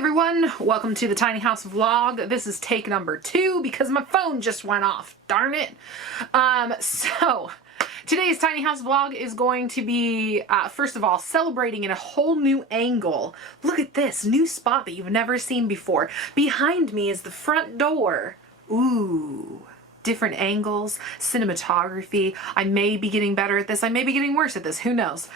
everyone, welcome to the tiny house vlog. This is take number 2 because my phone just went off, darn it. So today's tiny house vlog is going to be first of all celebrating in a whole new angle. Look at this new spot that you've never seen before. Behind me is the front door. Ooh, different angles, cinematography. I may be getting better at this. I may be getting worse at this. Who knows?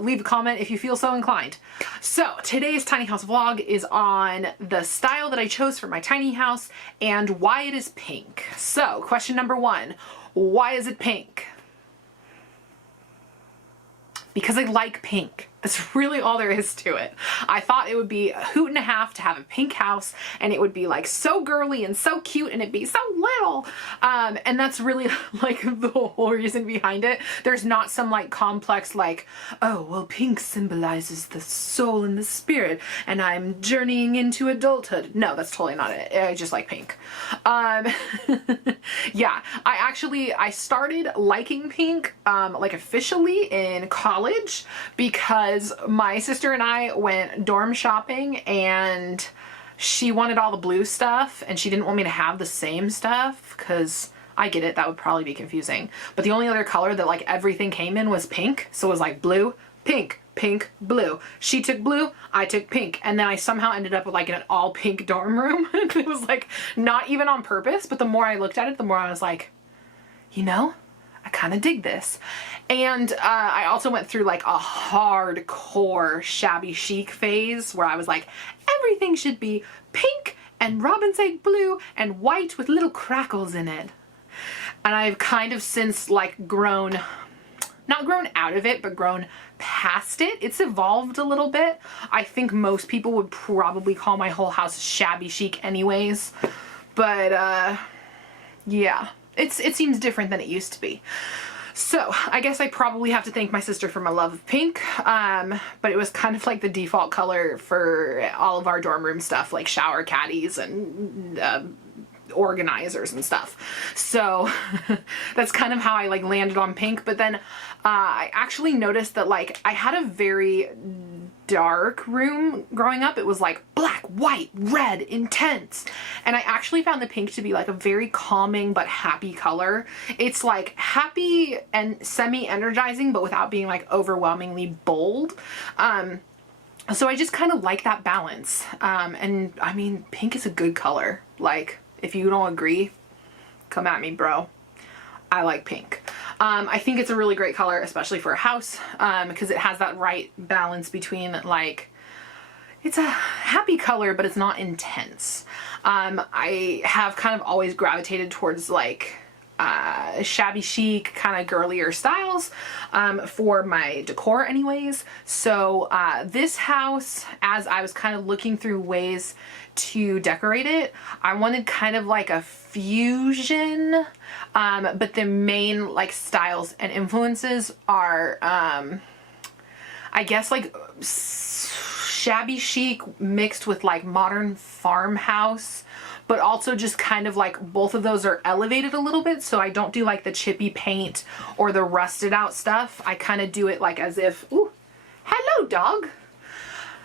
Leave a comment if you feel so inclined. So today's tiny house vlog is on the style that I chose for my tiny house and why it is pink. So question number 1, why is it pink? Because I like pink. That's really all there is to it. I thought it would be a hoot and a half to have a pink house and it would be like so girly and so cute and it'd be so little. And that's really like the whole reason behind it. There's not some like complex like, oh, well, pink symbolizes the soul and the spirit and I'm journeying into adulthood. No, that's totally not it. I just like pink. Yeah, I started liking pink like officially in college because my sister and I went dorm shopping and she wanted all the blue stuff and she didn't want me to have the same stuff because I get it, that would probably be confusing. But the only other color that like everything came in was pink. So it was like blue, pink, pink, blue. She took blue, I took pink. And then I somehow ended up with like an all pink dorm room. It was like not even on purpose, but the more I looked at it, the more I was like, you know, I kind of dig this. And I also went through like a hardcore shabby chic phase where I was like, everything should be pink and robin's egg blue and white with little crackles in it. And I've kind of since like not grown out of it, but grown past it. It's evolved a little bit. I think most people would probably call my whole house shabby chic anyways. But yeah. It seems different than it used to be. So I guess I probably have to thank my sister for my love of pink, but it was kind of like the default color for all of our dorm room stuff, like shower caddies and organizers and stuff. So that's kind of how I like landed on pink. But then I actually noticed that like I had a very dark room growing up. It was like black, white, red, intense. And I actually found the pink to be like a very calming but happy color. It's like happy and semi-energizing, but without being like overwhelmingly bold. So I just kind of like that balance. And I mean, pink is a good color. Like, if you don't agree, come at me, bro. I like pink. I think it's a really great color, especially for a house, because it has that right balance between like, it's a happy color, but it's not intense. I have kind of always gravitated towards like shabby chic, kind of girlier styles for my decor anyways. So this house, as I was kind of looking through ways to decorate it, I wanted kind of like a fusion, but the main like styles and influences are I guess like shabby chic mixed with like modern farmhouse, but also just kind of like both of those are elevated a little bit. So I don't do like the chippy paint or the rusted out stuff. I kind of do it like as if, ooh, hello dog.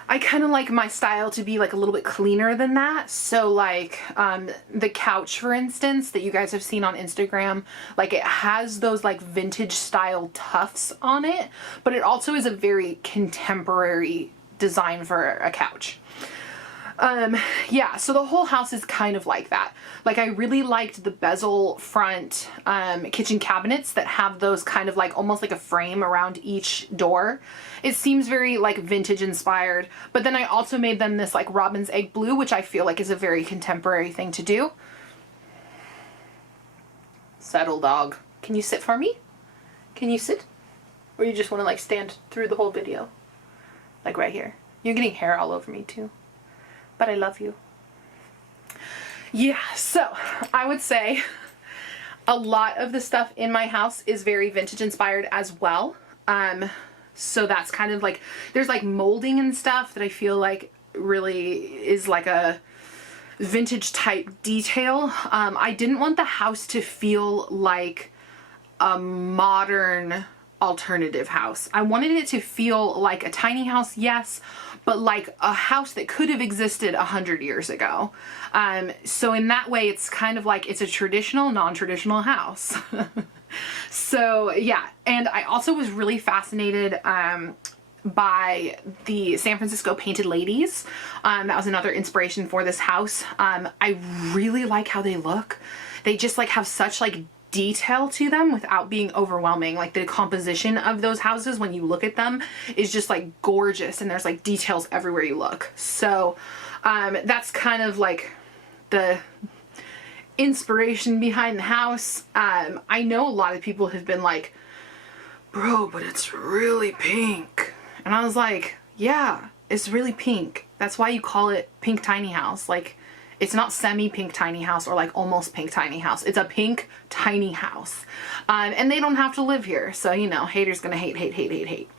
I kind of like my style to be like a little bit cleaner than that. So like the couch, for instance, that you guys have seen on Instagram, like it has those like vintage style tufts on it, but it also is a very contemporary design for a couch. Yeah, so the whole house is kind of like that. Like I really liked the bezel front kitchen cabinets that have those kind of like almost like a frame around each door. It seems very like vintage inspired, but then I also made them this like robin's egg blue, which I feel like is a very contemporary thing to do. Settle, dog. Can you sit for me? Can you sit? Or you just want to like stand through the whole video? Like right here. You're getting hair all over me too. But I love you. Yeah, so I would say a lot of the stuff in my house is very vintage inspired as well. So that's kind of like, there's like molding and stuff that I feel like really is like a vintage type detail. I didn't want the house to feel like a modern alternative house. I wanted it to feel like a tiny house, yes, but like a house that could have existed 100 years ago. So in that way, it's kind of like it's a traditional, non-traditional house. So yeah, and I also was really fascinated by the San Francisco painted ladies. That was another inspiration for this house. I really like how they look. They just like have such like detail to them without being overwhelming. Like the composition of those houses when you look at them is just like gorgeous, and there's like details everywhere you look. So that's kind of like the inspiration behind the house. I know a lot of people have been like, bro, but it's really pink. And I was like, yeah, it's really pink. That's why you call it pink tiny house. Like, it's not semi-pink tiny house or like almost pink tiny house. It's a pink tiny house. And they don't have to live here. So, you know, haters gonna hate, hate, hate, hate, hate.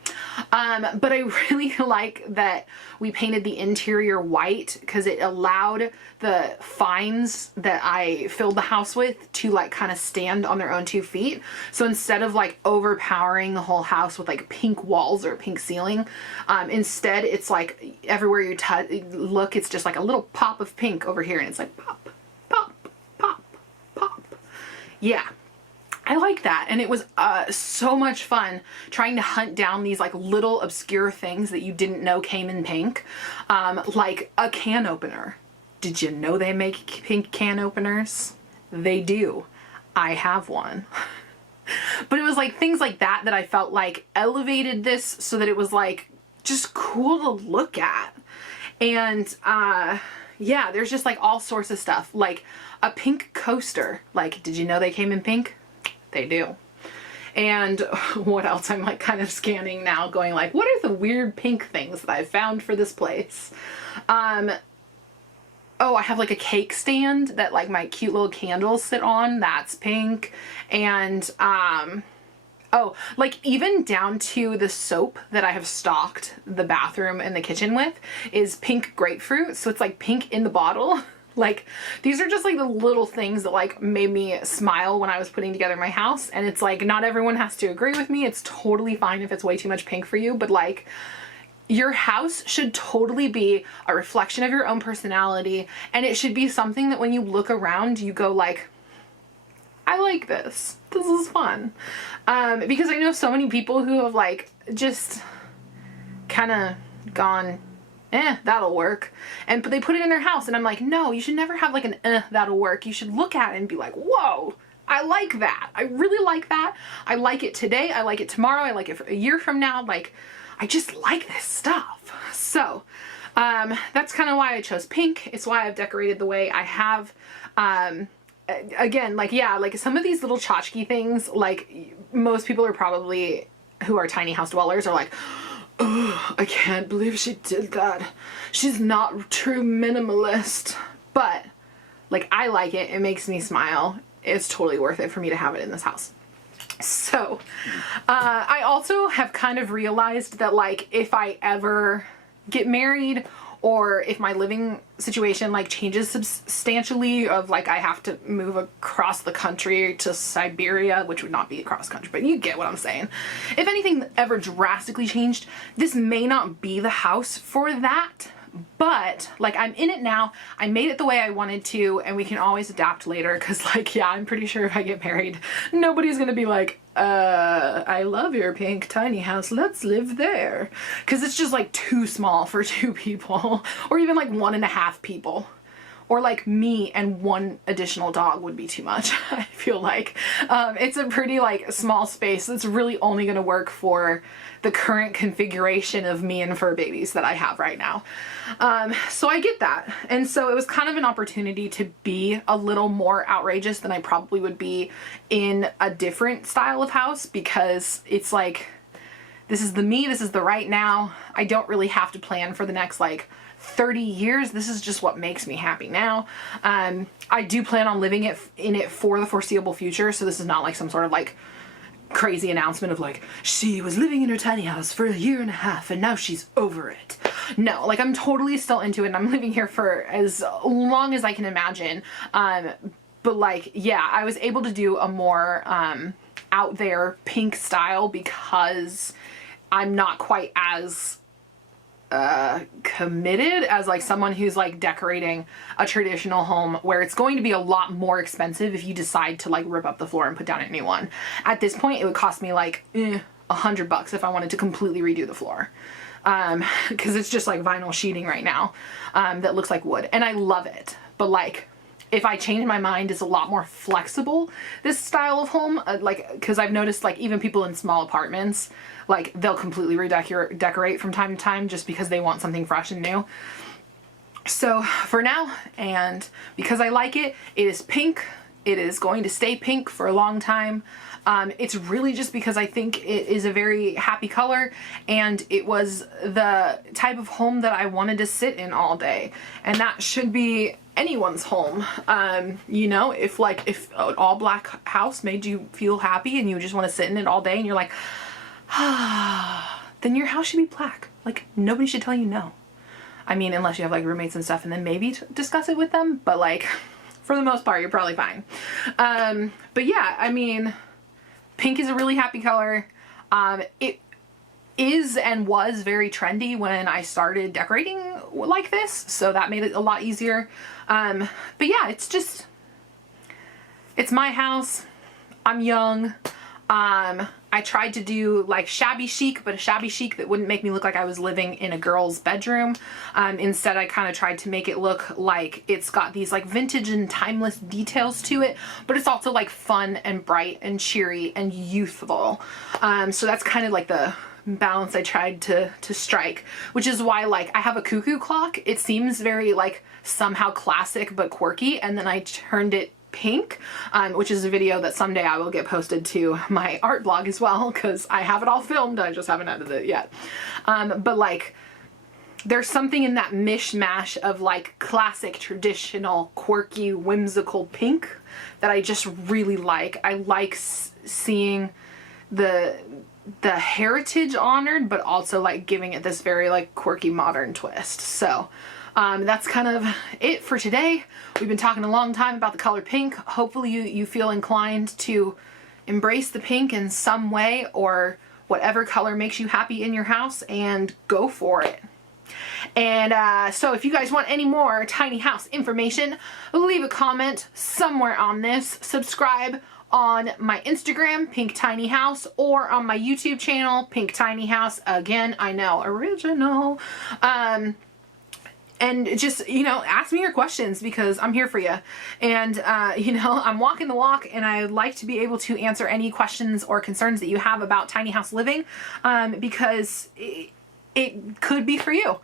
But I really like that we painted the interior white because it allowed the finds that I filled the house with to like kind of stand on their own 2 feet. So instead of like overpowering the whole house with like pink walls or pink ceiling, instead it's like everywhere you look, it's just like a little pop of pink over here, and it's like pop, pop, pop, pop. Yeah. I like that, and it was so much fun trying to hunt down these like little obscure things that you didn't know came in pink, like a can opener. Did you know they make pink can openers? They do. I have one. But it was like things like that that I felt like elevated this so that it was like just cool to look at. And yeah, there's just like all sorts of stuff, like a pink coaster. Like, did you know they came in pink? They do. And what else? I'm like kind of scanning now going like, what are the weird pink things that I've found for this place? Oh, I have like a cake stand that like my cute little candles sit on. That's pink. And oh, like even down to the soap that I have stocked the bathroom and the kitchen with is pink grapefruit. So it's like pink in the bottle. Like, these are just like the little things that like made me smile when I was putting together my house. And it's like, not everyone has to agree with me. It's totally fine if it's way too much pink for you, but like, your house should totally be a reflection of your own personality. And it should be something that when you look around, you go like, I like this. This is fun. Because I know so many people who have like just kind of gone, that'll work. But they put it in their house, and I'm like, no, you should never have like an that'll work. You should look at it and be like, whoa, I like that. I really like that. I like it today. I like it tomorrow. I like it for a year from now. Like, I just like this stuff. So that's kind of why I chose pink. It's why I've decorated the way I have. Again, like, yeah, like some of these little tchotchke things, like most people are probably, who are tiny house dwellers, are like, oh, I can't believe she did that. She's not true minimalist. But like, I like it. It makes me smile. It's totally worth it for me to have it in this house. So I also have kind of realized that like if I ever get married, or if my living situation like changes substantially, of like I have to move across the country to Siberia, which would not be across country, but you get what I'm saying. If anything ever drastically changed, this may not be the house for that. But like, I'm in it now. I made it the way I wanted to, and we can always adapt later. Because like, yeah, I'm pretty sure if I get married, nobody's gonna be like, I love your pink tiny house, let's live there. Because it's just like too small for 2 people, or even like 1.5 people. Or like me and 1 additional dog would be too much. I feel like it's a pretty like small space that's really only going to work for the current configuration of me and fur babies that I have right now. So I get that. And so it was kind of an opportunity to be a little more outrageous than I probably would be in a different style of house, because it's like, this is the me, this is the right now. I don't really have to plan for the next like 30 years. This is just what makes me happy now. I do plan on living in it for the foreseeable future. So this is not like some sort of like crazy announcement of like, she was living in her tiny house for 1.5 years and now she's over it. No, like I'm totally still into it, and I'm living here for as long as I can imagine. But like, yeah, I was able to do a more out there pink style because I'm not quite as committed as like someone who's like decorating a traditional home where it's going to be a lot more expensive if you decide to like rip up the floor and put down a new one. At this point, it would cost me like $100 if I wanted to completely redo the floor. Because it's just like vinyl sheeting right now that looks like wood, and I love it. But like, if I change my mind, it's a lot more flexible, this style of home. Like, because I've noticed like even people in small apartments, like they'll completely decorate from time to time just because they want something fresh and new. So for now, and because I like it, it is pink. It is going to stay pink for a long time. It's really just because I think it is a very happy color, and it was the type of home that I wanted to sit in all day, and that should be anyone's home. You know, if an all black house made you feel happy and you just want to sit in it all day and you're like, then your house should be black. Like, nobody should tell you no. I mean, unless you have like roommates and stuff, and then maybe discuss it with them, but like for the most part, you're probably fine. But yeah, I mean, pink is a really happy color. It is and was very trendy when I started decorating like this, so that made it a lot easier. But yeah, it's my house. I'm young. I tried to do like shabby chic, but a shabby chic that wouldn't make me look like I was living in a girl's bedroom. Instead, I kind of tried to make it look like it's got these like vintage and timeless details to it, but it's also like fun and bright and cheery and youthful. So that's kind of like the balance I tried to strike, which is why like I have a cuckoo clock. It seems very like somehow classic but quirky, and then I turned it pink, which is a video that someday I will get posted to my art blog as well, because I have it all filmed, I just haven't edited it yet. But like, there's something in that mishmash of like classic, traditional, quirky, whimsical pink that I just really like. I like seeing the heritage honored, but also like giving it this very like quirky modern twist. So that's kind of it for today. We've been talking a long time about the color pink. Hopefully you feel inclined to embrace the pink in some way, or whatever color makes you happy in your house, and go for it. And so if you guys want any more tiny house information, leave a comment somewhere on this. Subscribe on my Instagram, Pink Tiny House, or on my YouTube channel, Pink Tiny House. Again, I know, original. And just, you know, ask me your questions, because I'm here for you. And, you know, I'm walking the walk, and I like to be able to answer any questions or concerns that you have about tiny house living, because it could be for you.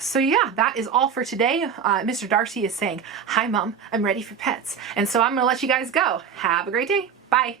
So yeah, that is all for today. Mr. Darcy is saying, "Hi Mom, I'm ready for pets." And so I'm gonna let you guys go. Have a great day. Bye.